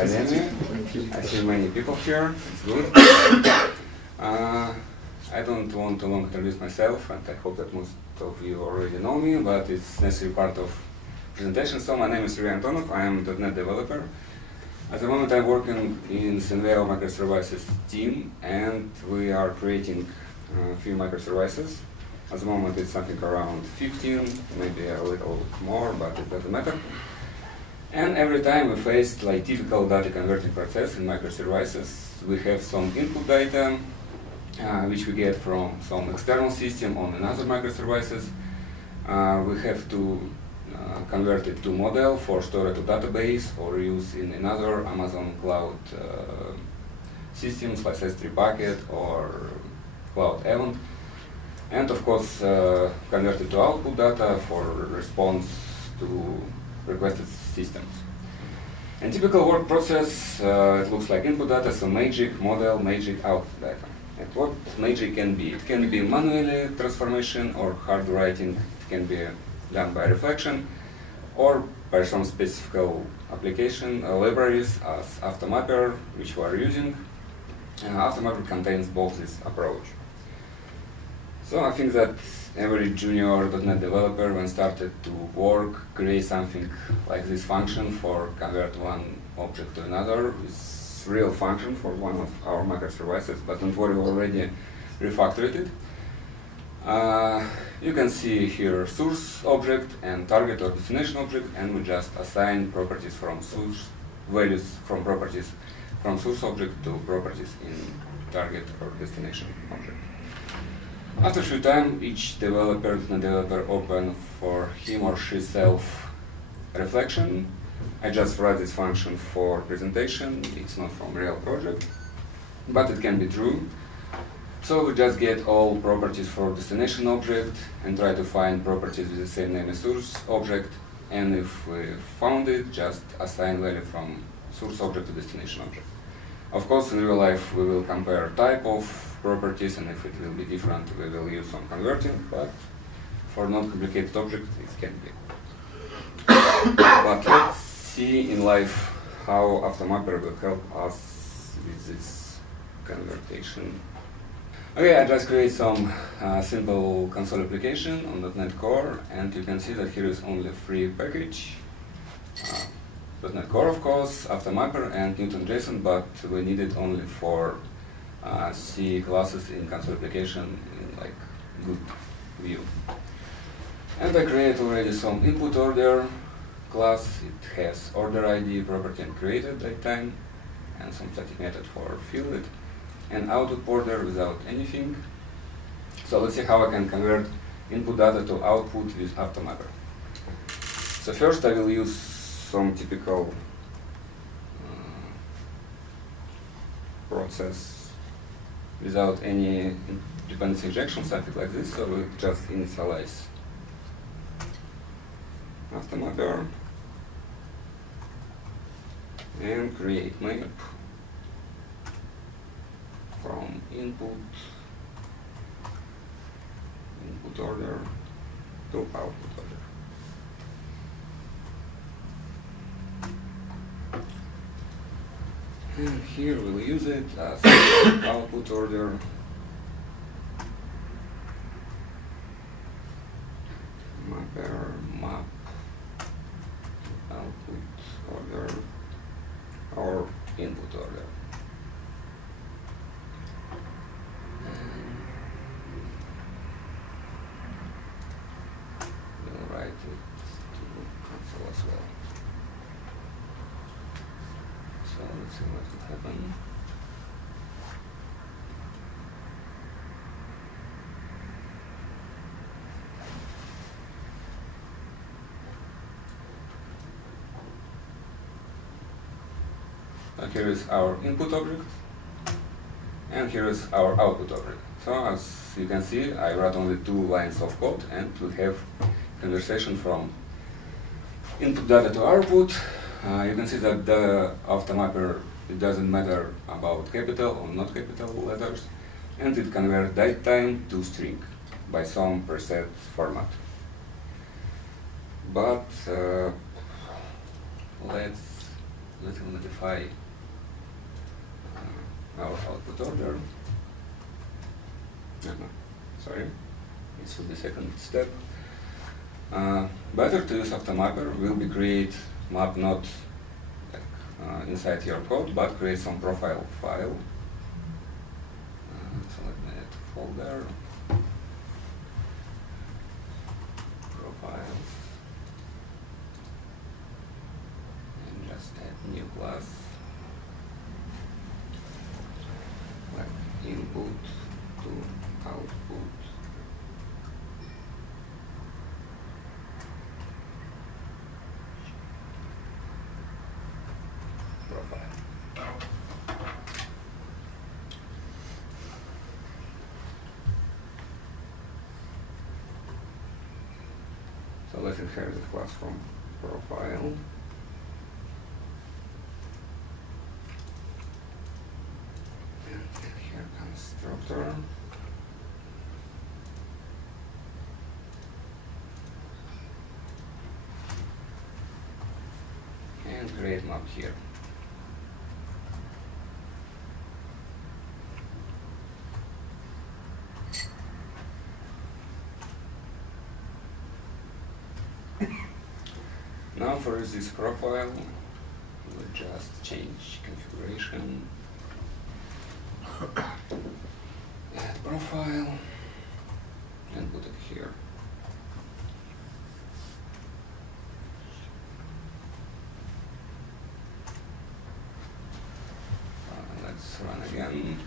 Academy. I see many people here. It's good. I don't want to long introduce myself, and I hope that most of you already know me, but it's necessary part of presentation. So my name is Sergey Antonov. I am a .NET developer. At the moment I'm working in Senveo microservices team, and we are creating a few microservices. At the moment it's something around 15, maybe a little more, but it doesn't matter. And every time we face like typical data converting process in microservices, we have some input data which we get from some external system on another microservices. We have to convert it to model for storage to database or use in another Amazon cloud systems like S3 bucket or cloud event. And of course convert it to output data for response to requested systems. And typical work process, it looks like input data, so magic, model, magic, output data. And what magic can be? It can be manually transformation or hard writing. It can be done by reflection or by some specific application libraries as AutoMapper, which we are using. AutoMapper contains both this approach. So I think that every junior .NET developer, when started to work, create something like this function for convert one object to another. It's real function for one of our microservices, but don't worry, we already refactored it. You can see here source object and target or destination object, and we just assign properties from source, values from properties from source object to properties in target or destination object. After a few time, each developer open for him or she self reflection. I just write this function for presentation. It's not from real project, but it can be true. So we just get all properties for destination object and try to find properties with the same name as source object. And if we found it, just assign value from source object to destination object. Of course, in real life, we will compare type of properties, and if it will be different, we will use some converting, but for non-complicated objects, it can be. But let's see in life how AutoMapper will help us with this conversion. Okay, I just create some simple console application on .NET Core, and you can see that here is only free package. .NET Core, of course, AutoMapper and Newton.json, but we need it only for C classes in console application in like good view. And I create already some input order class. It has order ID property and created that time, and some static method for fill it, and output order without anything. So let's see how I can convert input data to output with AutoMapper. So first I will use some typical process without any dependency injection, something like this. So we just initialize AutoMapper and create map from input order to output order. And here we'll use it as output order. Mapper map output order or input order. We'll write it to console as well. So let's see what will happen. Here is our input object, and here is our output object. So as you can see, I wrote only 2 lines of code, and we have conversation from input data to output. You can see that the AutoMapper, it doesn't matter about capital or not capital letters, and it converts date time to string by some preset format. But let's little modify our output order. Sorry, it should be second step. Better to use AutoMapper will be create map not like, inside your code, but create some profile file. So let me add folder, profiles, and just add new class, like input to output. So let's inherit the class from profile. And here constructor. And create map here. Now for this profile, we'll just change configuration, add profile, and put it here. Let's run again.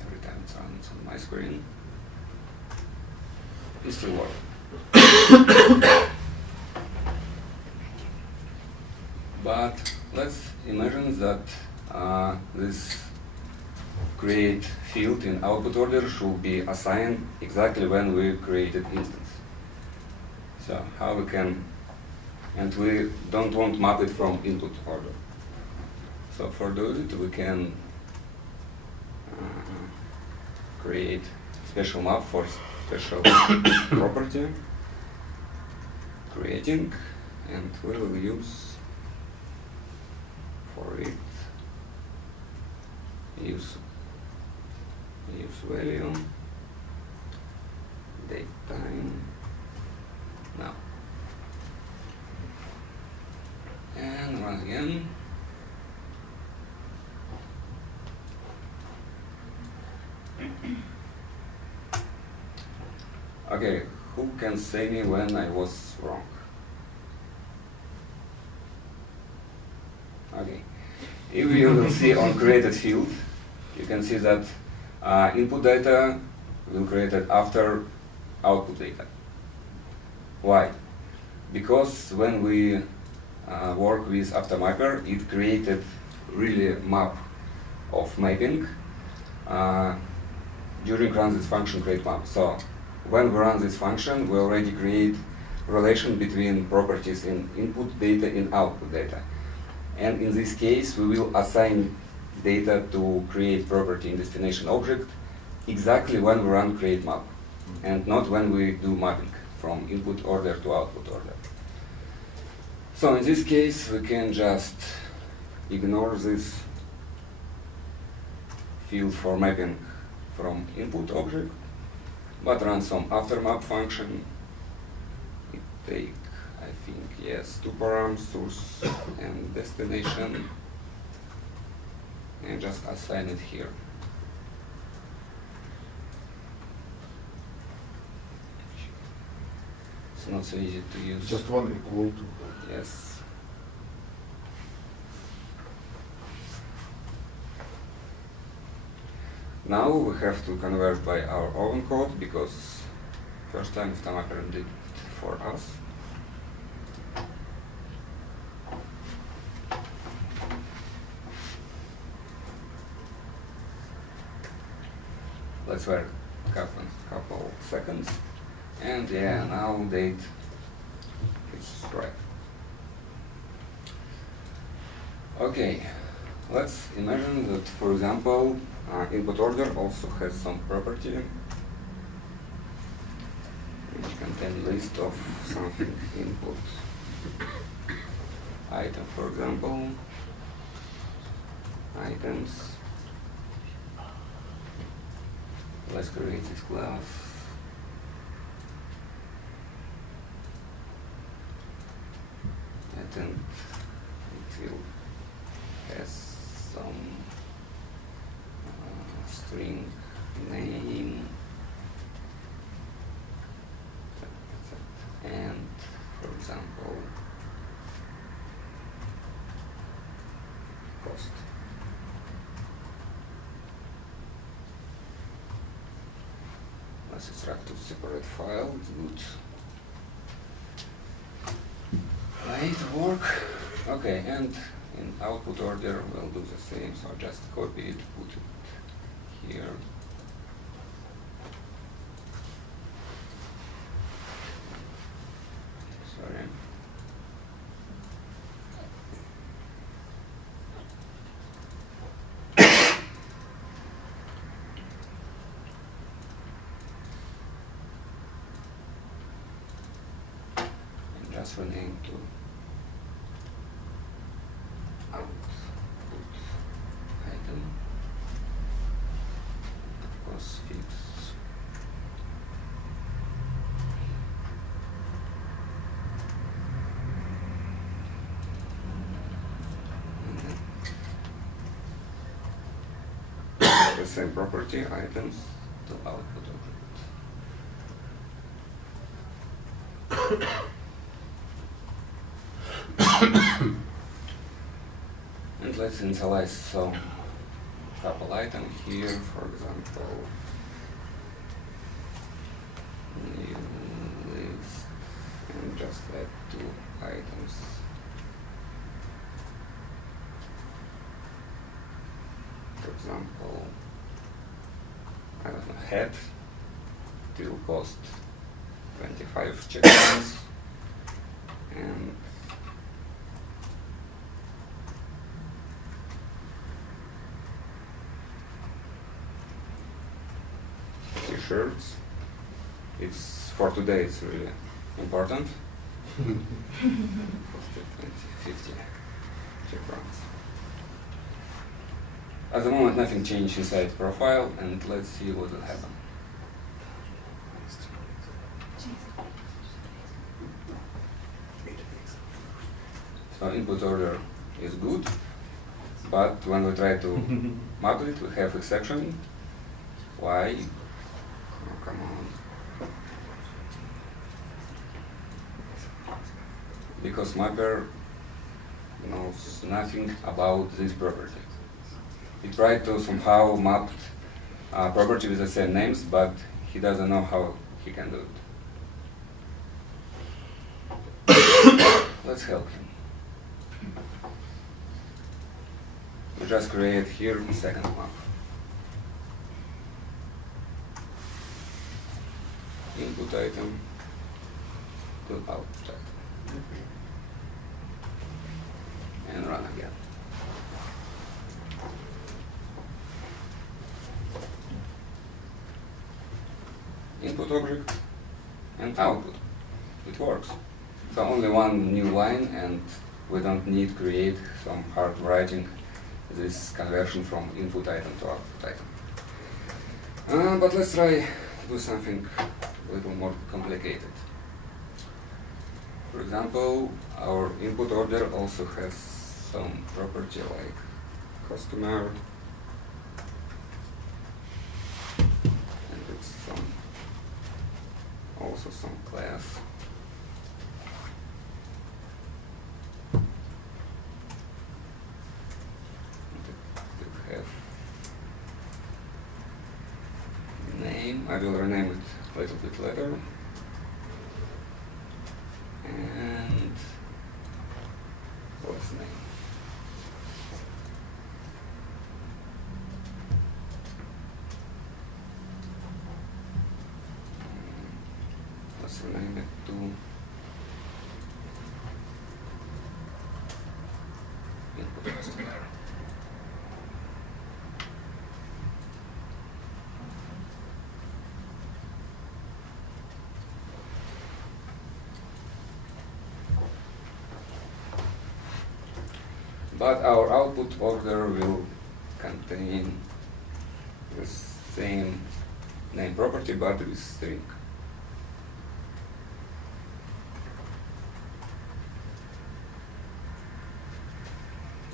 Every time it runs on my screen. It still works. But let's imagine that this create field in output order should be assigned exactly when we created instance. So how we can, and we don't want to map it from input order. So for doing it, we can create special map for special property, creating, and we will use for it use value, date time, now, and run again. Okay, who can say me when I was wrong? Okay, if you will see on created field, you can see that input data will created after output data. Why? Because when we work with AutoMapper, it created really map of mapping during run this function create map. So when we run this function, we already create relation between properties in input data and output data. And in this case, we will assign data to create property in destination object exactly when we run create map, and not when we do mapping from input order to output order. So in this case, we can just ignore this field for mapping from input object, but run some aftermap function. It take, I think, yes, 2 params, source and destination, and just assign it here. It's not so easy to use. Just one equal to. Yes. Now we have to convert by our own code, because first time AutoMapper did it for us. Let's wait a couple seconds, and yeah, now date is right. Okay, let's imagine that, for example, input order also has some property which can a list of something input item, for example, items. Let's create this class. And then it will has some string name and, for example, cost. Let's extract to separate file. It's good. Might work. Okay, and in output order we'll do the same. So just copy it, put it here. Sorry. And just rename to output item. Of course, fix. The same property items to output object. And let's initialize some couple item here, for example, new list, and just add 2 items. For example, I don't know, head, it will cost 25 checkpoints, and t-shirts. It's for today. It's really important. Costed 50 checkpoints. At the moment, nothing changed inside profile, and let's see what will happen. So input order is good, but when we try to map it, we have exception. Why? Oh, come on. Because mapper knows nothing about this property. He tried to somehow map a property with the same names, but he doesn't know how he can do it. Let's help him. We just create here a second map. Input item to output item. And run again. Input object and output. It works. So only one new line, and we don't need to create some hard writing this conversion from input item to output item. But let's try to do something a little more complicated. For example, our input order also has some property like customer, and it's also some class. It have name. I will rename it a little bit later. And what's name? Let's rename it to input customer. but our output order will contain the same name property but with string.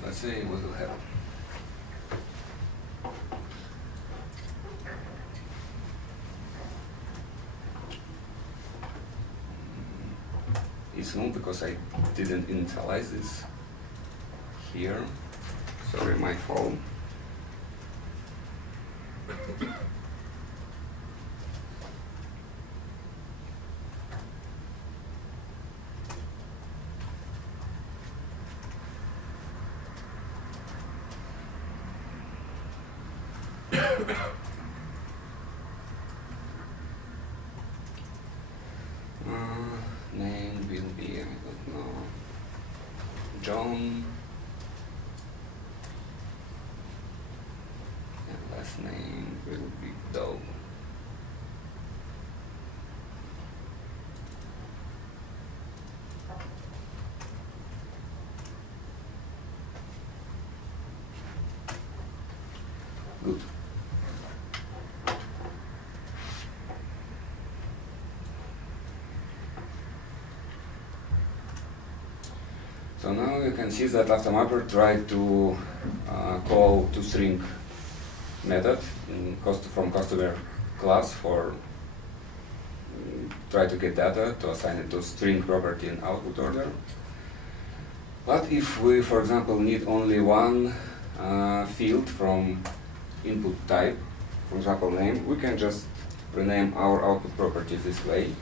Let's see what will happen. It's null because I didn't initialize this here. Sorry, my fault. Name will be, I don't know, John, and last name will be Doe. Good. So now you can see that AutoMapper tried to call toString method from customer class for try to get data to assign it to string property in output order. But if we, for example, need only one field from input type, for example name, we can just rename our output property this way,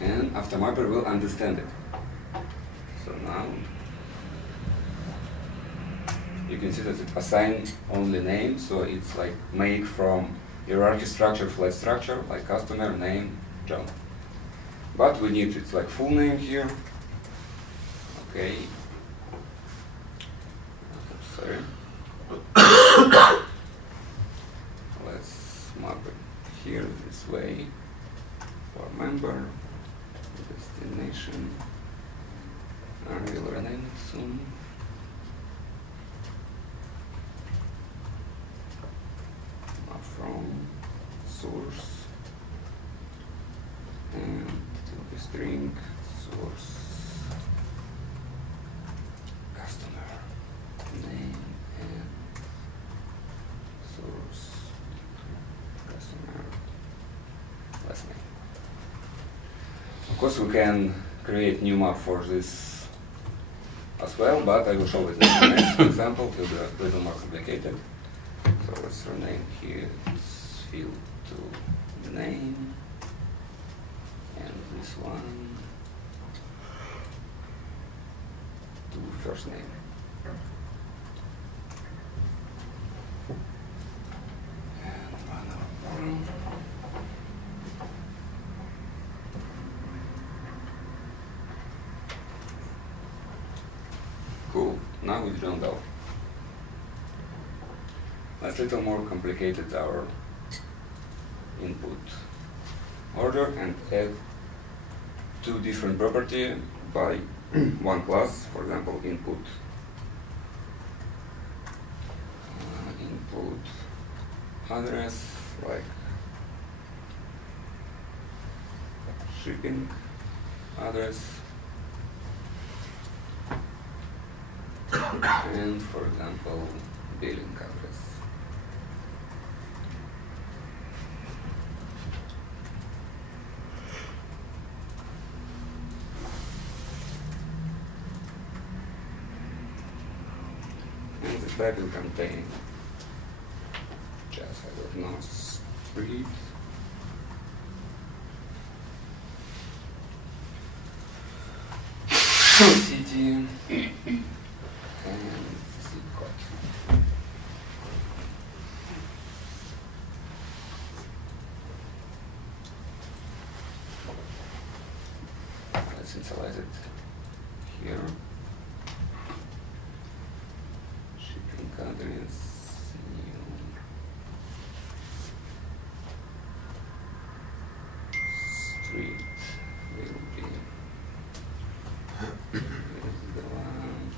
and AutoMapper will understand it. So now you can see that it assigns only name, so it's like make from hierarchy structure, flat structure, like customer, name, John. But we need it's like full name here. Okay. Sorry. Let's map it here this way for member, destination. I will rename it soon. Map from source, and it will be string source customer name and source customer last name. Of course, we can create new map for this as well, but I will show it in the next example. It will be a little more complicated. So let's rename here this field to the name, and this one to first name. And run our program. Cool, now we don't know. Let's a little more complicated our input order and add two different property by one class, for example, input address, like shipping address, and for example billing address. And this type will contain just, I don't know, street, city, and zip code. Let's initialize it here. Shipping address, new street will be the one.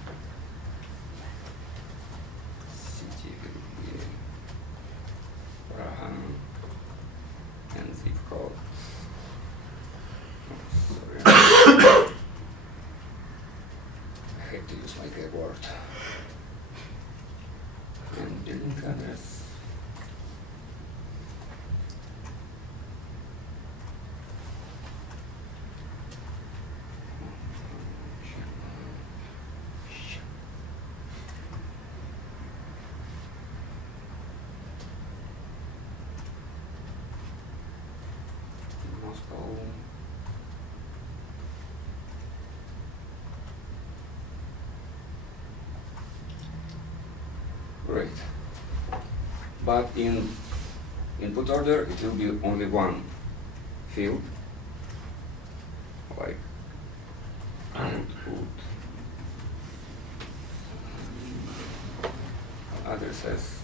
motherboard. And building address. Moscow. Great. But in input order, it will be only one field, like input addresses.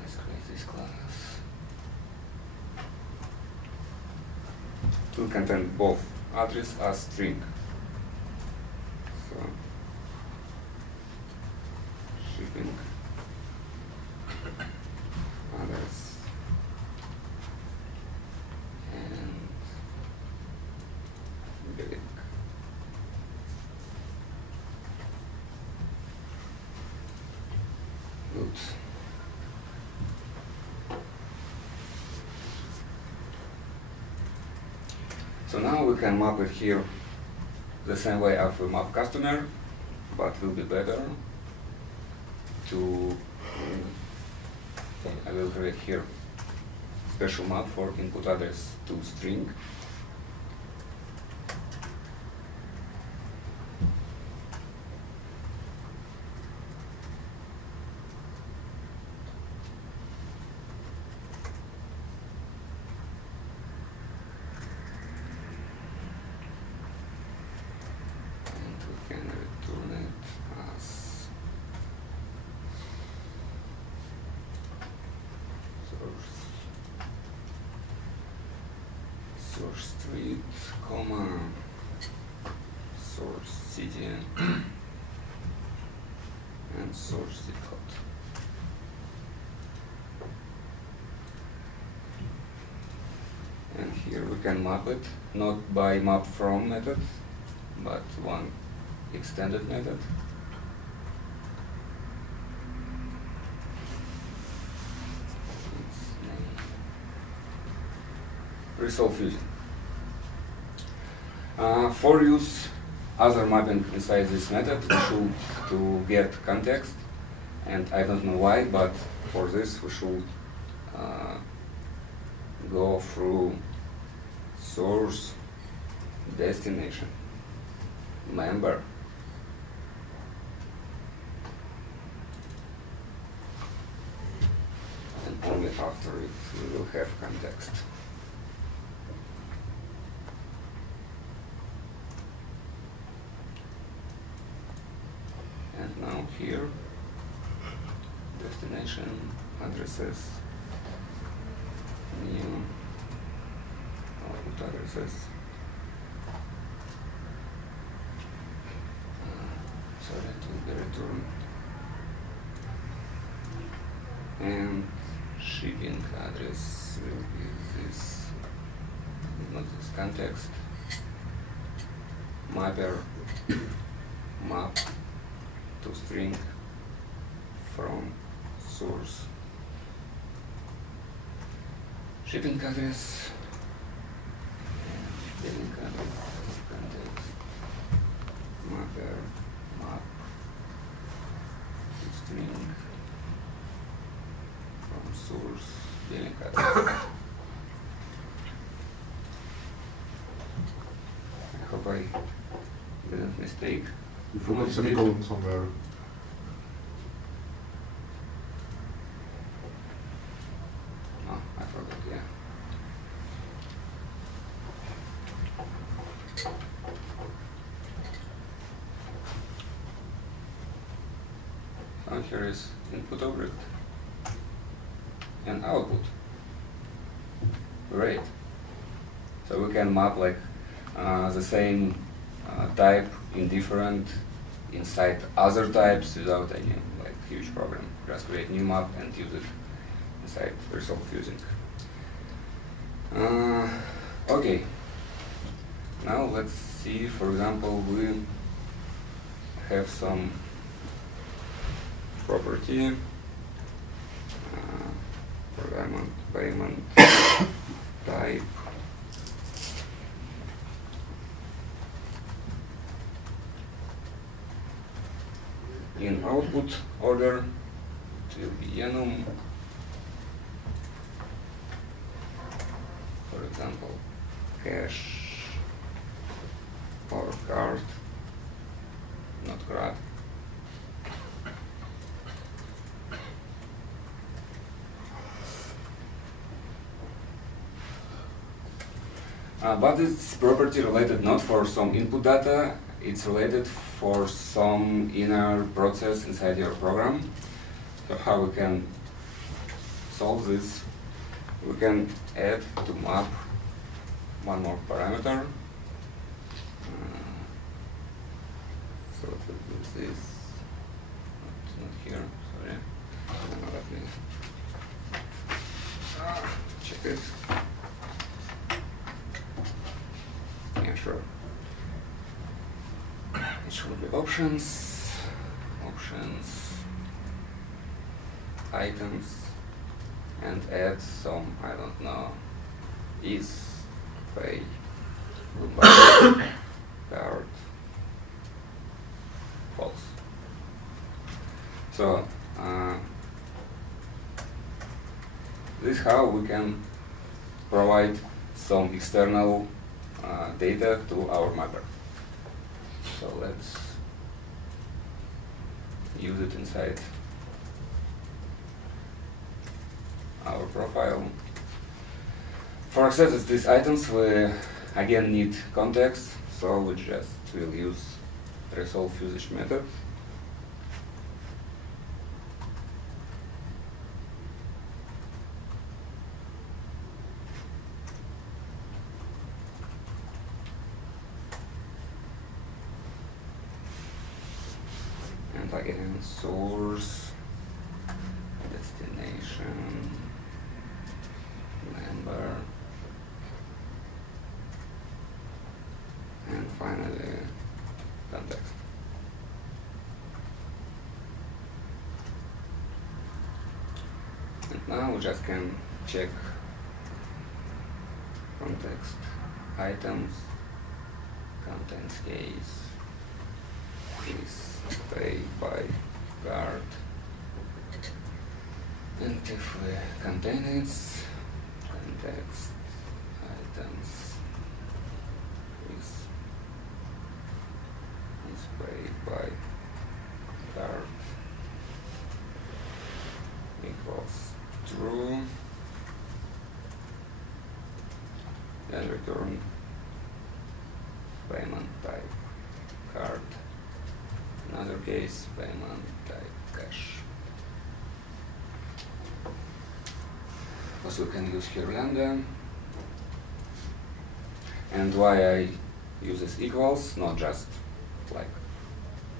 Let's create this class. It will contain both address as string. So shipping address and billing. Good. So now we can map it here the same way as we map customer, but it will be better to, I will create here special map for input address to string. Can return it as source street, comma, source city, and source zip code. And here we can map it, not by map from method, but one extended method. Resolve fusion. For use other mapping inside this method, we should to get context, and I don't know why, but for this we should go through source, destination, member, and only after it we will have context. And now here, destination, addresses, new output addresses. Sorry, it will be returned. And shipping address will be this, not this context, mapper, map to string from source, shipping address, billing address, context, mapper, map to string from source, billing address. I hope I didn't mistake. You forgot semicolon somewhere. Oh, I forgot, yeah. So here is input object and output. Great. So we can map like the same type in different inside other types without any like huge problem. Just create new map and use it inside resolve using. Okay. Now let's see. For example, we have some property. Payment type. In output order, it will be enum. For example, cash or card, not grad. But it's property related not for some input data, it's related for some inner process inside your program. So how we can solve this? We can add to map one more parameter. So it will be this. It's not here, sorry. Let me check it. Yeah, sure. It should be options, items, and add some, I don't know, is, pay, goodbye, card, false. So, this is how we can provide some external data to our mapper. So let's use it inside our profile. For access these items, we again need context, so we just will use resolve usage method. And again, source, destination, member, and finally context. And now we just can check context items, contains case, is paid by card, and if we contain its context items is paid by card equals true, then return payment type card. Another case, payment type cash. Also, we can use here lambda. And why I use this equals, not just like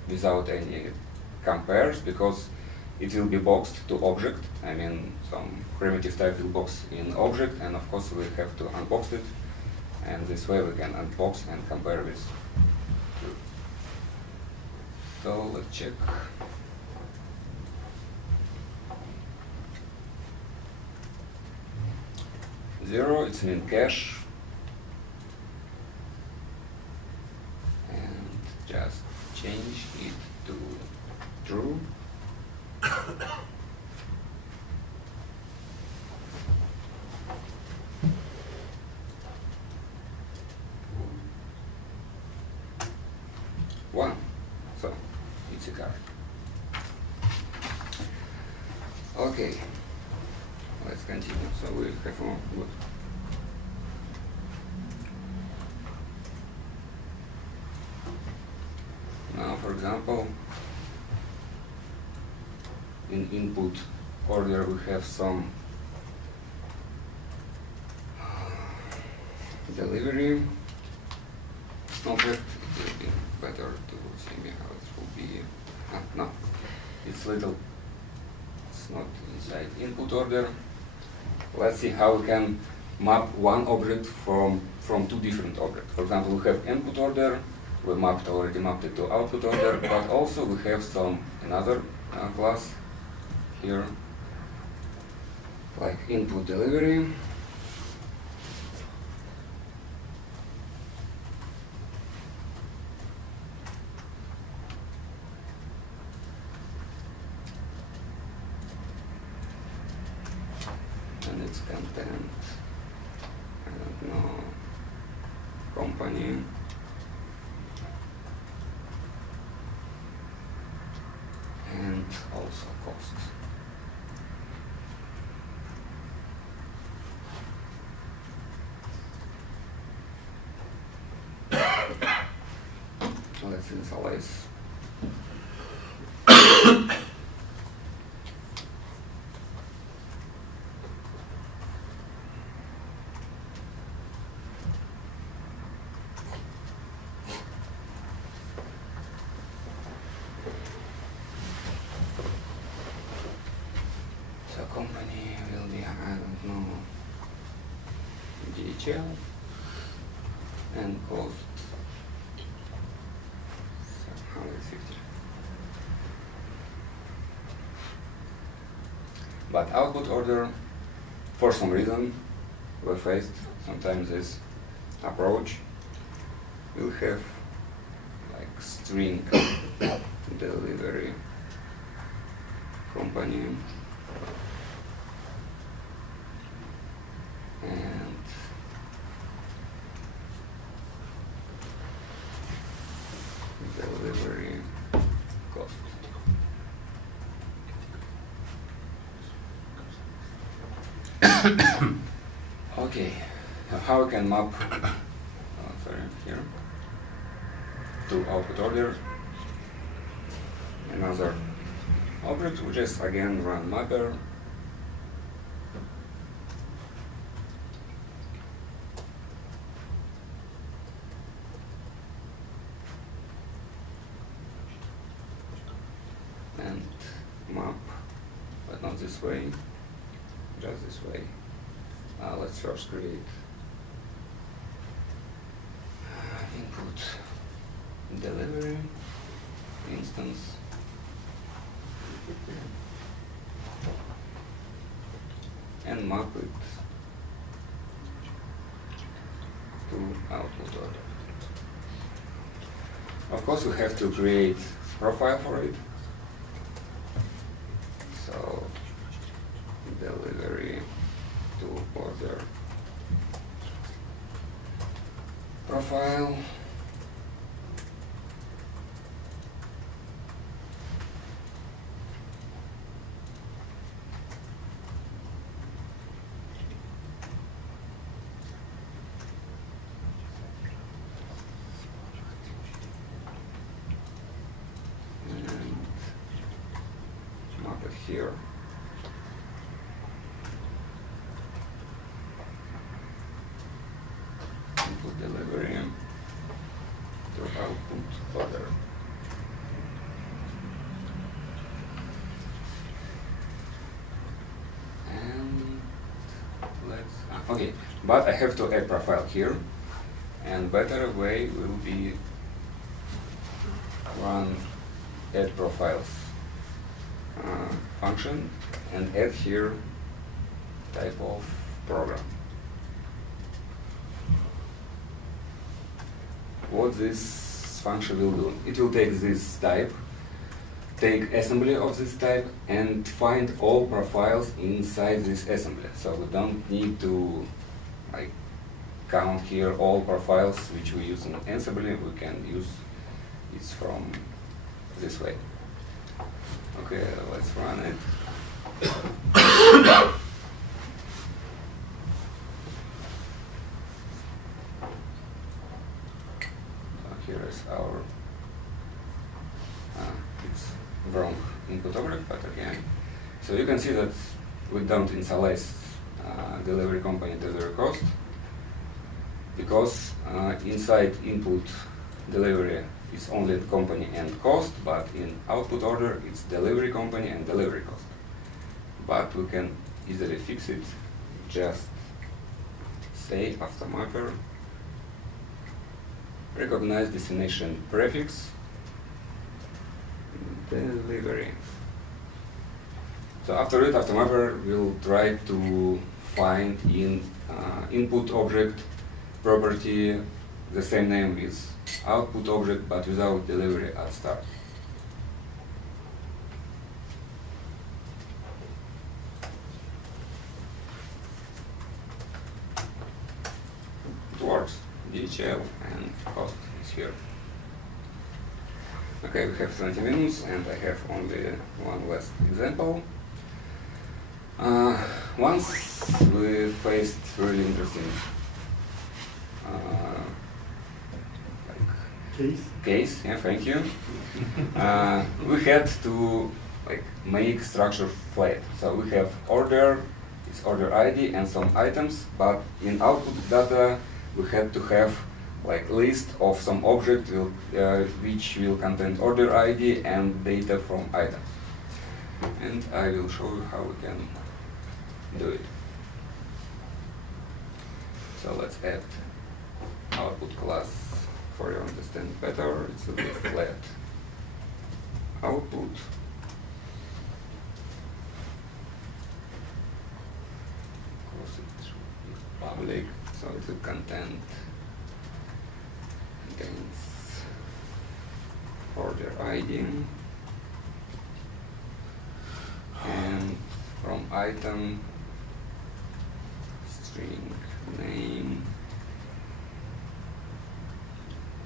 without any compares, because it will be boxed to object. I mean, some primitive type will box in object, and of course we have to unbox it. And this way we can unbox and compare with. So let's check. Zero, it's mean cache. And just change it to true. One. So it's a card. Okay, let's continue. So we have more good. Now, for example, in input order we have some delivery object. It will be better to see me how it will be no, it's little. It's not inside input order. Let's see how we can map one object from two different objects. For example, we have input order. We already mapped it to output order, but also we have another class here, like input delivery. And its content, I don't know, company. And also cost. Let's initialize. So company will be, I don't know, DHL, and cost 750. But output order, for some reason, we faced sometimes this approach. We'll have like string delivery company and delivery cost. Okay, how we can map here to output order another object. We just again run mapper. And map, but not this way, just this way. Let's first create input delivery instance. And map it to output order. Of course, we have to create profile for it. So delivery to order profile. Here. Input delivery to output order. And let's, okay, but I have to add profile here, and better way will be run add profiles function and add here type of program. What this function will do? It will take this type, take assembly of this type, and find all profiles inside this assembly. So we don't need to like count here all profiles which we use in assembly. We can use it from this way. Okay, let's run it. Here is our, it's wrong input object, but again. So you can see that we don't initialize delivery company delivery cost, because inside input delivery it's only the company and cost, but in output order it's delivery company and delivery cost. But we can easily fix it. Just say AutoMapper recognize destination prefix delivery. So after it, AutoMapper will try to find in input object property the same name with output object, but without delivery at start. It works. DHL and cost is here. Okay, we have 20 minutes and I have only one last example. Once we faced really interesting case, yeah, thank you. We had to make structure flat. So we have order, its order ID and some items, but in output data we had to have list of some object which will contain order ID and data from items. And I will show you how we can do it. So let's add output class for you to understand better. It will be flat output. Of course it should be public, so it will contains order ID and from item string name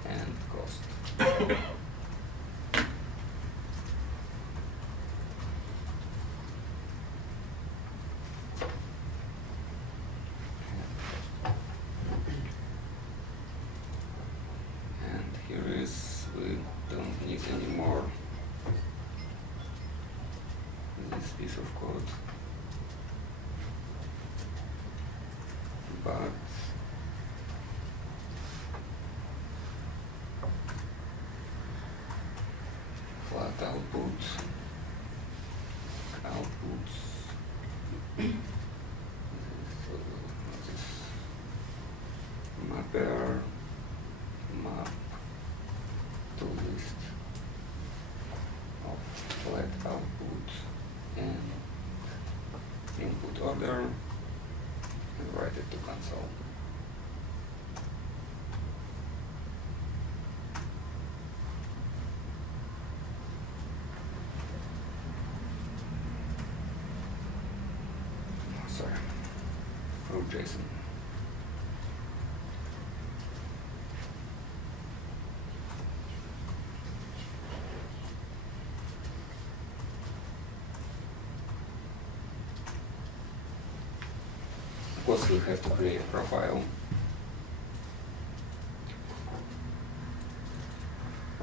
and cost. And here is, we don't need anymore this piece of code, but flat output, this mapper, map to list of flat output and input order and write it to console. Sorry, through JSON. Of course, we have to create a profile.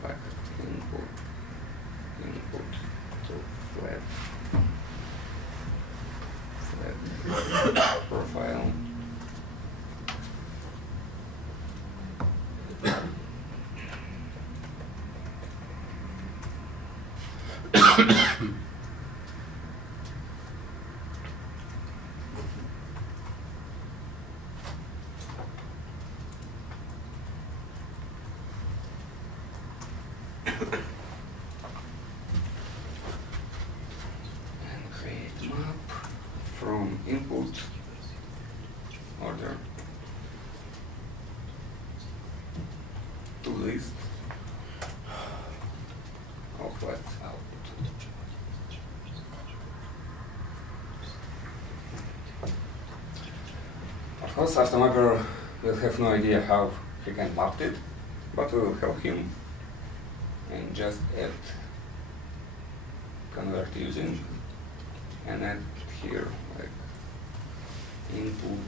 Like input to flat profile. And create map from input order to list of flat output. Of course, AutoMapper will have no idea how he can map it, but we will help him and just add convert using and add here like input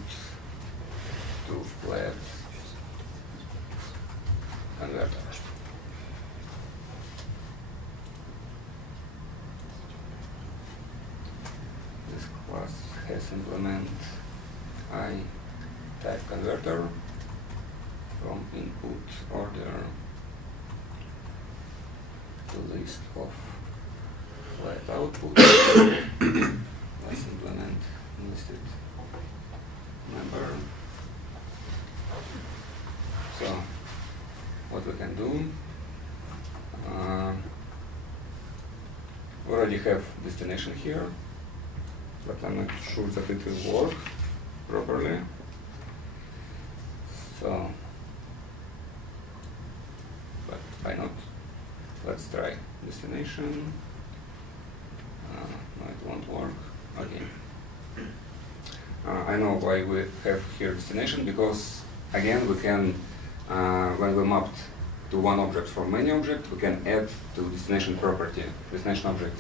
to flat converter. This class has implement I type converter from input order to list of flat output. Let's implement nested member. So what we can do, we already have destination here, but I'm not sure that it will work properly. So, but why not? Let's try destination. No, it won't work. Okay. I know why we have here destination, because again we can, when we mapped to one object from many objects, we can add to destination property, destination object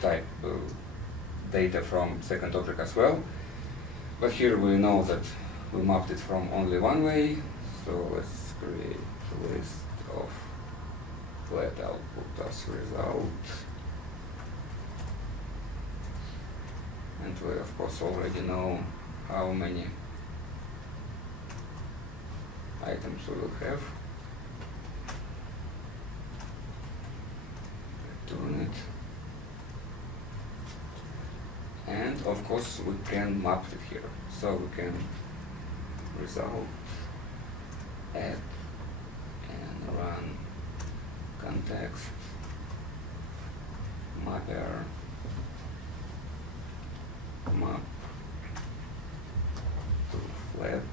type data from second object as well. But here we know that we mapped it from only one way, so let's create a list of flat output as result. And we of course already know how many items we will have. Return it. And of course we can map it here. So we can result, add, and run context mapper map to flat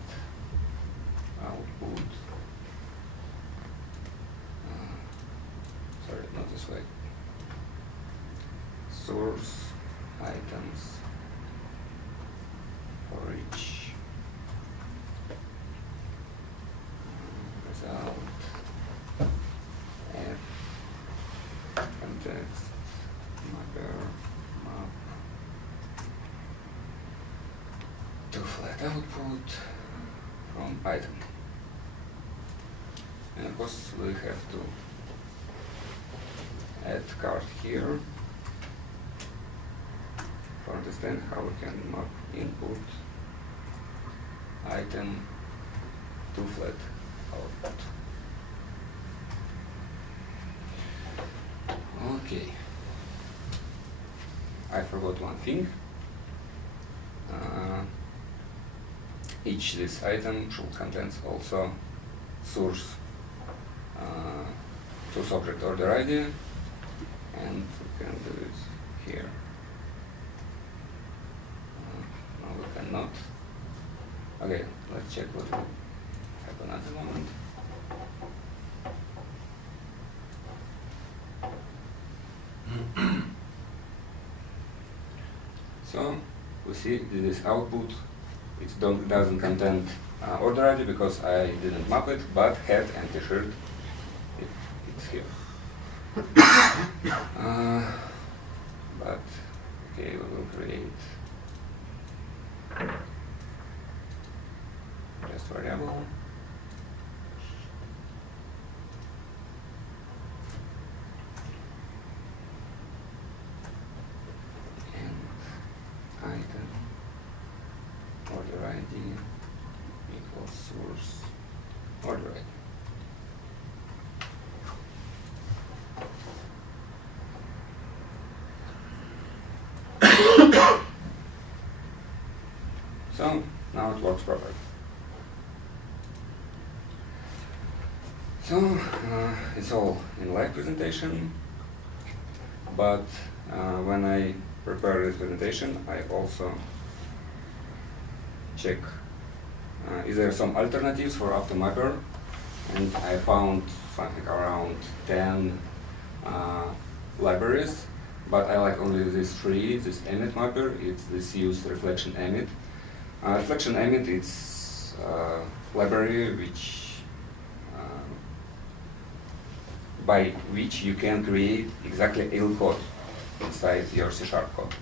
output. Sorry, not this way. Source items for each result, add context mapper map to flat output from item. And of course we have to add card here to understand how we can map input item to flat output. Okay. I forgot one thing. Each this item should contain also source object order ID, and we can do it here. No, we cannot. Okay, let's check what will happen at the moment. So we see this output. It doesn't contain order ID because I didn't map it, but hat and t-shirt, it's here. But okay, we will create just variable. Item order ID equals source order ID. So now it works properly. So it's all in live presentation, but when I prepare this presentation, I also check is there some alternatives for AutoMapper, and I found something around 10 libraries, but I like only these three. This emit mapper, it's this use reflection emit. Reflection emit, it's a library which by which you can create exactly IL code inside your C# code.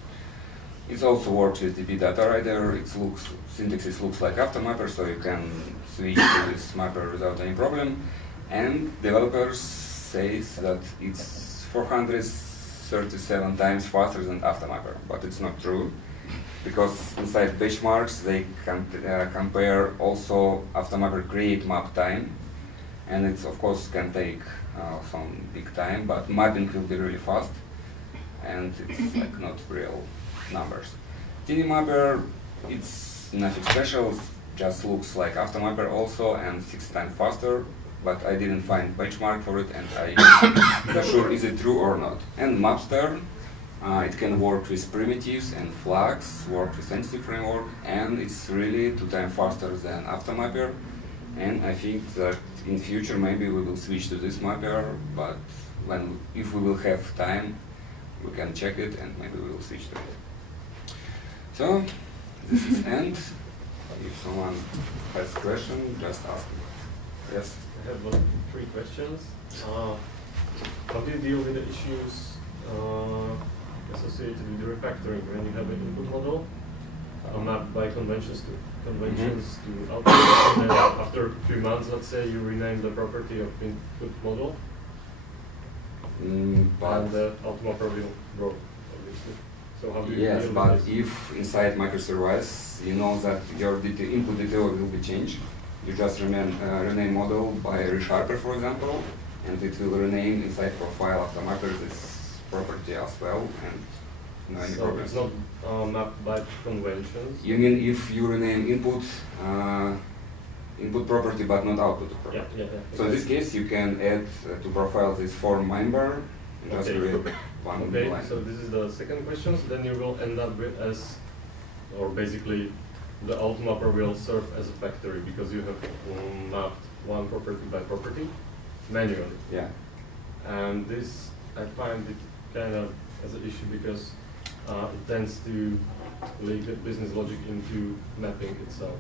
It also works with DB data writer. Syntaxes looks like AutoMapper, so you can switch to this mapper without any problem. And developers say that it's 437 times faster than AutoMapper, but it's not true, because inside benchmarks they compare also AutoMapper create map time and it's of course can take some big time, but mapping will be really fast, and it's like not real numbers. AutoMapper, it's nothing special, just looks like AutoMapper also and 6 times faster, but I didn't find benchmark for it, and I'm not sure is it true or not. And Mapster, it can work with primitives and flags, work with sensitive framework, and it's really 2 times faster than AutoMapper. And I think that in future maybe we will switch to this mapper, but if we will have time, we can check it and maybe we will switch to it. So this is end. If someone has a question, just ask me. Yes? I have 3 questions. How do you deal with the issues associated with the refactoring when you have an input model mapped by conventions to output, and then after 3 months, let's say, you rename the property of input model, and the AutoMapper will grow, obviously. So how do you deal with but this? if inside microservice you know that your input detail will be changed, you just rename model by resharper, for example, and it will rename inside profile AutoMapper this property as well, and no any So problems. it's not mapped by conventions? You mean if you rename input property but not output property? Yeah. So in this case you can add to profile this form member and just create one line. So this is the second question. So then you will end up with or basically the AutoMapper will serve as a factory because you have mapped one property by property manually. Yeah. And this, I find it kind of as an issue because it tends to link the business logic into mapping itself.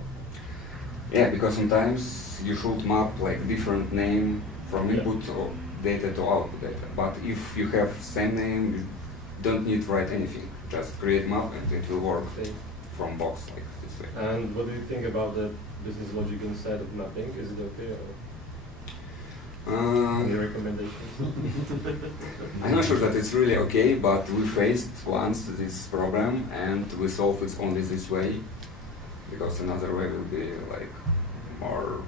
Yeah, because sometimes you should map like different name from input or data to output data. But if you have same name, you don't need to write anything. Just create map and it will work from box like this way. And what do you think about the business logic inside of mapping? Is it okay? Or any recommendations? I'm not sure that it's really okay, but we faced once this problem and we solved it only this way, because another way will be like more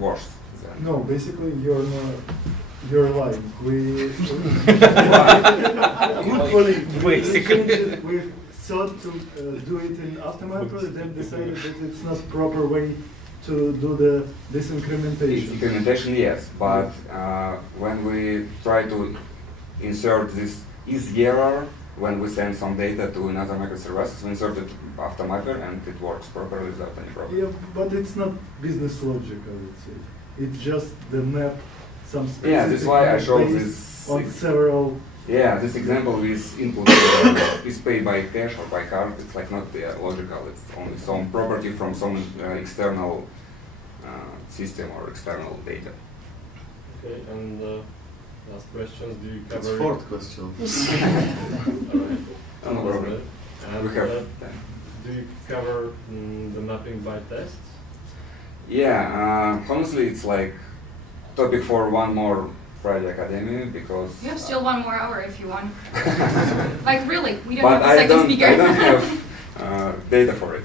worse than. No, basically you're lying. We we thought to do it in AutoMapper, then decided that it's not proper way to do this incrementation. Incrementation, yes, but when we try to insert this error when we send some data to another microservice, we insert it AutoMapper and it works properly without any problem. Yeah, but it's not business logic, I would say. It's just the map some specific. Yeah, that's why I showed based this on several. Yeah, this example with input is paid by cash or by card. It's like not logical. It's only some property from some external system or external data. Okay, and last questions. Do you cover? It's fourth question. Alright. No problem. And We have do you cover the mapping by tests? Yeah, honestly, it's like topic for one more Friday Academy because. You have still 1 more hour if you want. Like really, we don't But have a second speaker. I don't have data for it.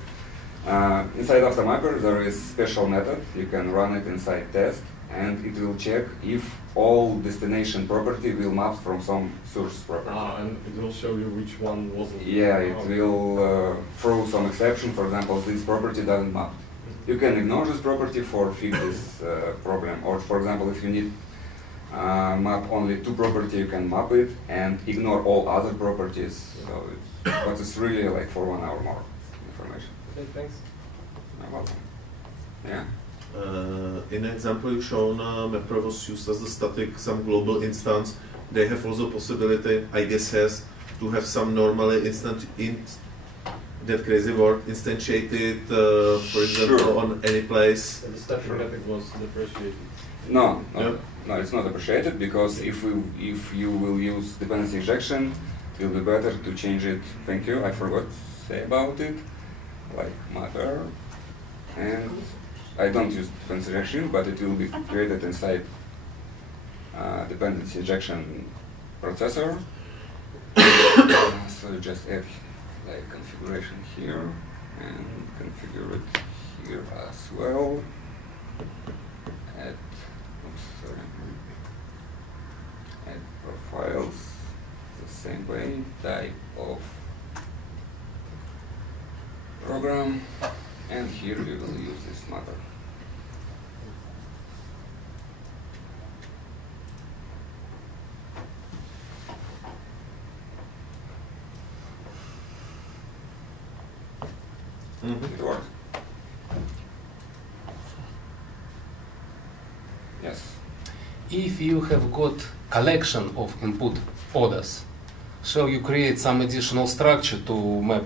Inside AutoMapper there is special method. You can run it inside test, and it will check if all destination property will map from some source property. And it will show you which one wasn't. Yeah, it will throw some exception. For example, this property doesn't map. You can ignore this property for fix this problem. Or for example, if you need map only 2 properties, you can map it and ignore all other properties. So but it's really like for 1 hour more information. Okay, thanks. You're welcome. Yeah. In the example you shown, Mapper was used as a static, some global instance. They have also possibility, I guess, has to have some normally that crazy word, instantiated, for example, on any place. And the static mapping was depreciated. No, it's not appreciated because if you will use dependency injection, it will be better to change it. Thank you. I forgot to say about it, like Mapper, and I don't use dependency injection, but it will be created inside dependency injection processor. So you just add like configuration here and configure it here as well. add, oops, sorry, add profiles the same way, type of program, and here we will use this mapper. It works. Yes. If you have got collection of input orders, shall you create some additional structure to map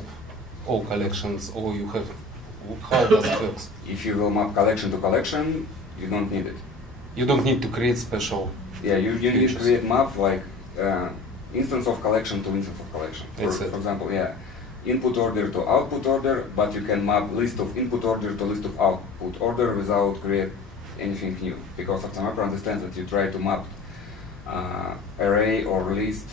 all collections, or you have, how does it work? If you will map collection to collection, you don't need it. You don't need to create special. Yeah, you need to create map like instance of collection to instance of collection. For example, yeah, input order to output order, but you can map list of input order to list of output order without create anything new, because AutoMapper understands that you try to map array or list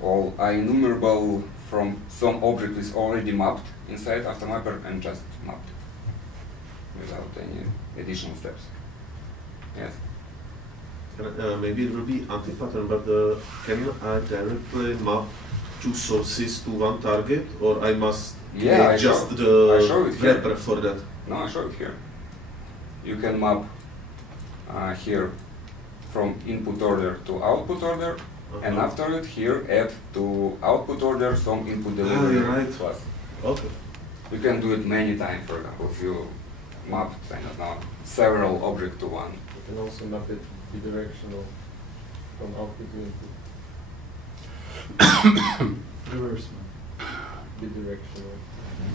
all enumerable from some object is already mapped inside AutoMapper and just mapped without any additional steps. Yes. Maybe it will be anti-pattern, but can I directly map two sources to one target, or I must create just the wrapper for that? No, I show it here. You can map here from input order to output order, and after it here add to output order some input delivery plus. Okay. You can do it many times, for example, if you map, I don't know, several objects to one. You can also map it bidirectional from output to input. Reverse. Bidirectional.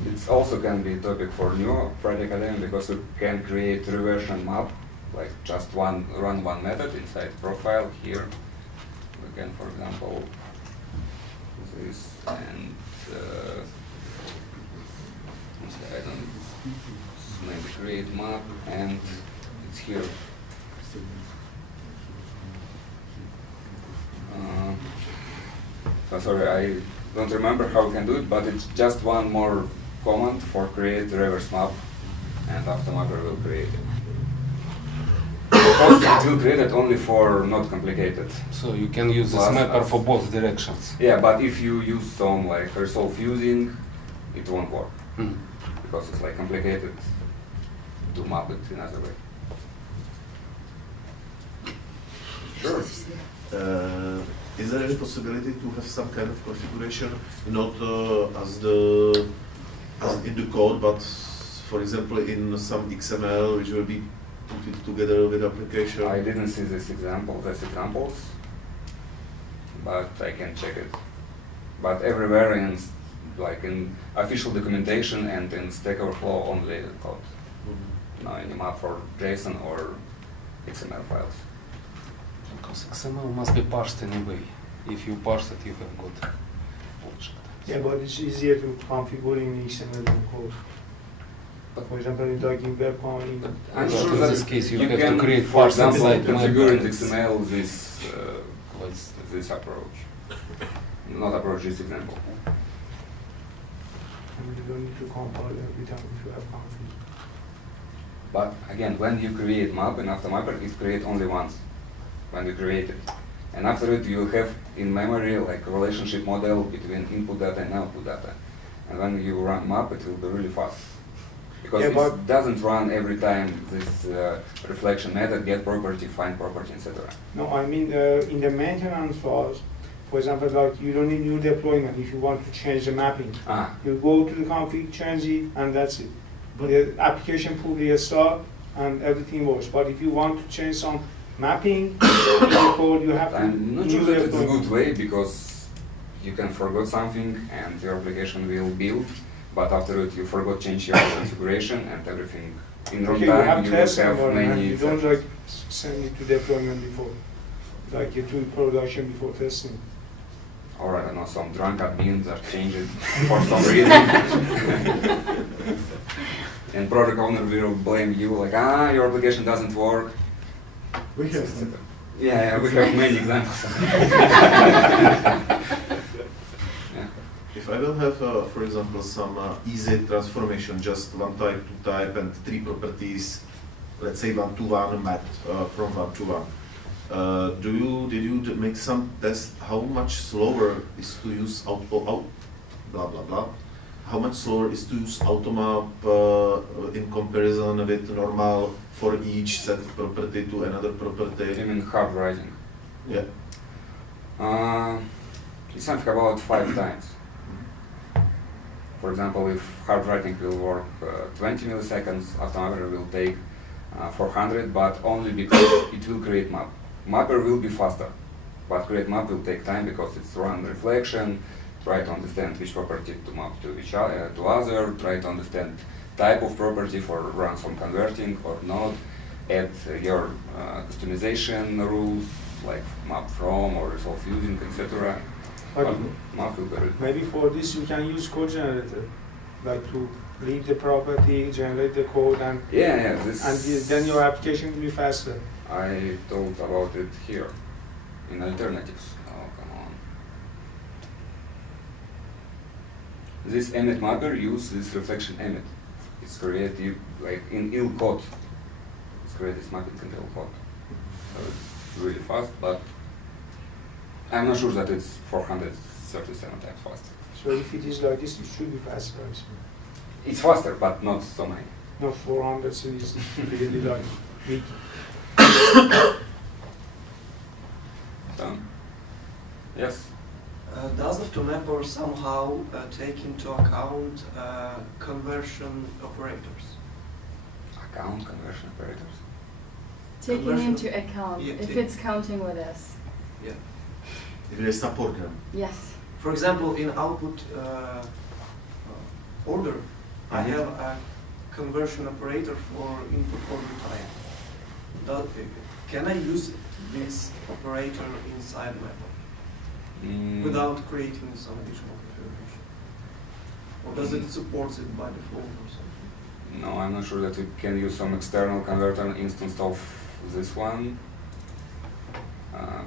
It also can be a topic for new project academy, because you can create reversion map, like just run one method inside profile here. We can, for example, this and I don't maybe create map, and it's here. So sorry, I don't remember how we can do it, but it's just one more command for create reverse map, and AutoMapper will create it. Because it will create it only for not complicated. So you can use this mapper for both directions. Yeah, but if you use some like resolve using, it won't work. Because it's like complicated to map it another way. Sure. Is there any possibility to have some kind of configuration, not as in the code, but for example in some XML, which will be put it together with application? I didn't see these examples, but I can check it. But everywhere in like in official documentation and in Stack Overflow only code. No any map for JSON or XML files. Because XML must be parsed anyway. If you parse it, you have got object. Yeah, but it's easier to configure in XML than code. But for example, like in web calling. I'm But sure in that this case, you you have can, to create for parse example, inside configure in map. XML this approach. Not approach, this example. And you don't need to compile every time if you have config. But again, when you create map in AutoMapper, it creates only once when you create it. And after it, you have in memory like a relationship model between input data and output data. And when you run map, it will be really fast. Because it doesn't run every time this reflection method, get property, find property, etc. No, I mean in the maintenance files, for example, like you don't need new deployment if you want to change the mapping. You go to the config, change it, and that's it. But the application pull restart and everything works. But if you want to change some mapping in the code, you have to. I'm not sure that it's a good way, because you can forget something and your application will build, but after it you forgot change your configuration and everything. In runtime you have you tests will have many you don't like send it to deployment before, like you do production before testing. Or I don't know, some drunk admins are changed for some reason. And product owner will blame you, like, your application doesn't work. We have some. Yeah, we have many examples. If I will have, for example, some easy transformation, just one type, two type, and three properties, let's say one-to-one map from one-to-one. Did you make some test how much slower is to use blah blah blah? How much slower is to use AutoMap in comparison with normal for each set property to another property? You mean hard writing? Yeah. It's something about 5 times. For example, if hard writing will work 20 milliseconds, AutoMapper will take 400, but only because it will create map. Mapper will be faster, but create map will take time because it's run reflection, try to understand which property to map to other, try to understand type of property for run some converting or not, add your customization rules like map from or resolve using, etc. Map will be written. Maybe for this you can use code generator, like to read the property, generate the code, and then your application will be faster. I told about it here in alternatives. Oh, come on. This emit mapper uses this reflection emit. It's created like in ill code. It's created this mapping in ill code. So it's really fast, but I'm not sure that it's 437 times faster. So if it is like this, it should be faster. It's faster, but not so many. No, 400 is really like weak. Yes? Does AutoMapper somehow take into account conversion operators? Account conversion operators? Taking into account, Yeah, if it's counting with us. Yeah. If they support them. Yes. For example, in output order, I have a conversion operator for input order type. Can I use this operator inside Mapper without creating some additional configuration? Or does it support it by default or something? No, I'm not sure that we can use some external converter instance of this one.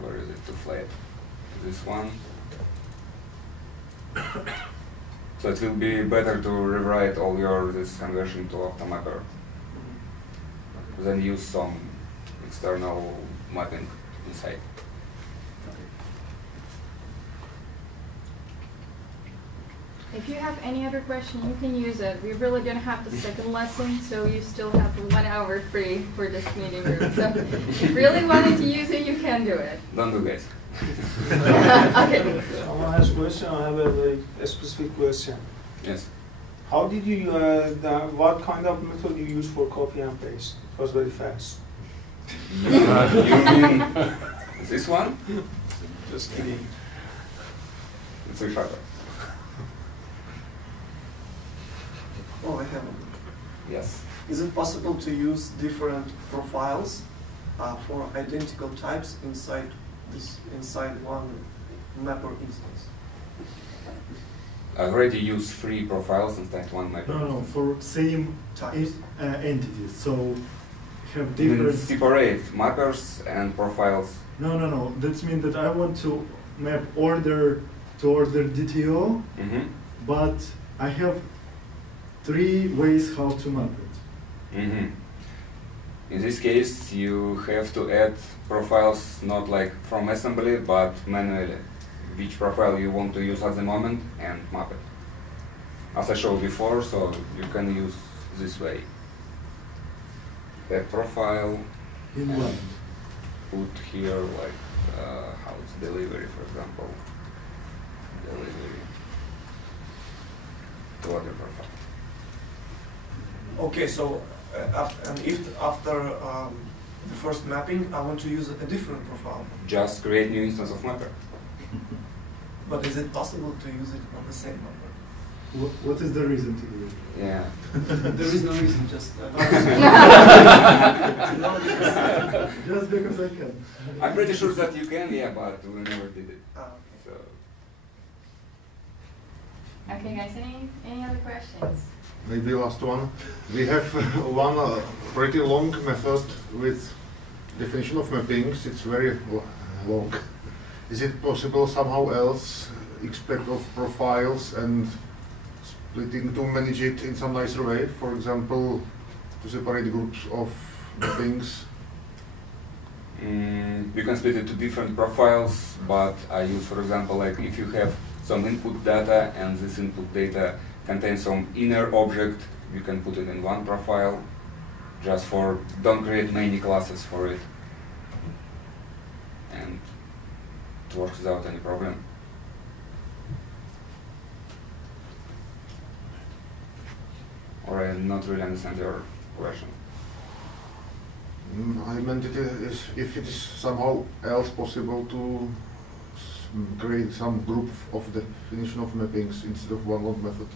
Where is it to flat? This one. So it will be better to rewrite all this conversion to AutoMapper than use some external mapping inside. If you have any other question, you can use it. We really don't have the second lesson, so you still have 1 hour free for this meeting room. So if you really wanted to use it, you can do it. Don't do guys. Okay. Someone has a question. I have a very specific question. Yes. How did you, what kind of method you use for copy and paste? It was very fast. You mean this one? Just kidding. It's very harder. Oh, I have one. Yes. Is it possible to use different profiles for identical types inside one mapper instance? I already use 3 profiles inside one mapper. No, for same Types. entities. So have You different. separate mappers and profiles. No. That means that I want to map order to order DTO, but I have 3 ways how to map it. In this case, you have to add profiles not like from assembly, but manually. Which profile you want to use at the moment and map it. As I showed before, so you can use this way. Add profile In and one. put here like how it's delivery, for example. Delivery to other profile. Okay, so if after the first mapping I want to use a different profile, Just create new instance of mapper. but is it possible to use it on the same mapper? What is the reason to do it? Yeah. There is no reason, just Just because I can. I'm pretty sure that you can, yeah, but we never did it. So. Okay, guys, any other questions? Maybe last one. We have one pretty long method with definition of mappings. It's very long. Is it possible somehow else expect of profiles and splitting to manage it in some nicer way? For example, to separate groups of mappings? You can split it to different profiles, but I use, for example, like if you have some input data and this input data contains some inner object, you can put it in one profile, just for, don't create many classes for it. And it works without any problem. Or I not really understand your question. I meant it is if it is somehow else possible to create some group of definition of mappings instead of one long method.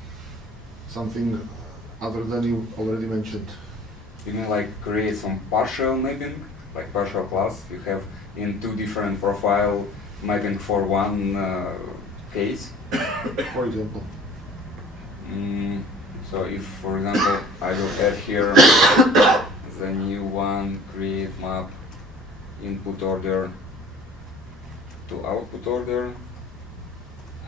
Something other than you already mentioned. You mean like create some partial mapping, like partial class? You have in two different profile mapping for one case? For example. So if, for example, I will add here the new one, create map input order to output order,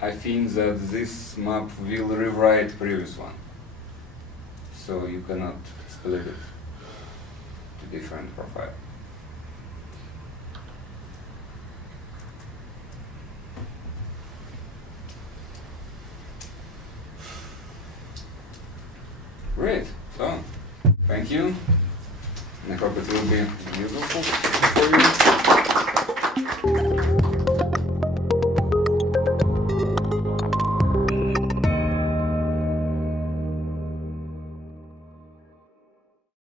I think that this map will rewrite previous one. So you cannot split it to different profile. Great. So, thank you. And I hope it will be useful for you.